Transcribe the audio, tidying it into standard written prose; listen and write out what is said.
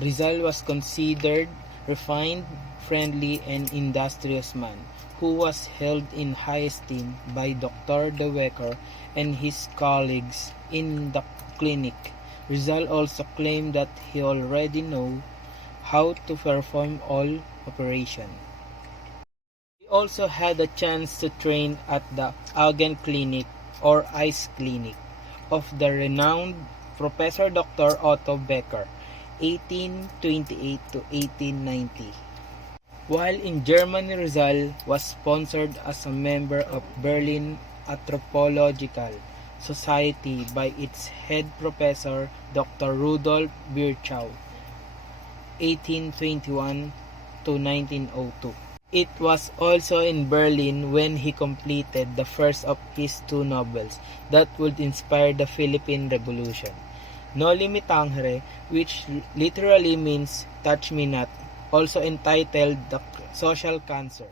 Rizal was considered refined, friendly, and industrious man, who was held in high esteem by Dr. De Wecker and his colleagues in the clinic. Rizal also claimed that he already knew how to perform all operations. He also had a chance to train at the Augen Clinic or Ice Clinic of the renowned Professor Dr. Otto Becker, 1828 to 1890. While in Germany, Rizal was sponsored as a member of Berlin Anthropological Society by its head professor Dr. Rudolf Virchow, 1821 to 1902. It was also in Berlin when he completed the first of his two novels that would inspire the Philippine Revolution, Noli Me Tangere, which literally means touch me not, also entitled The Social Cancer.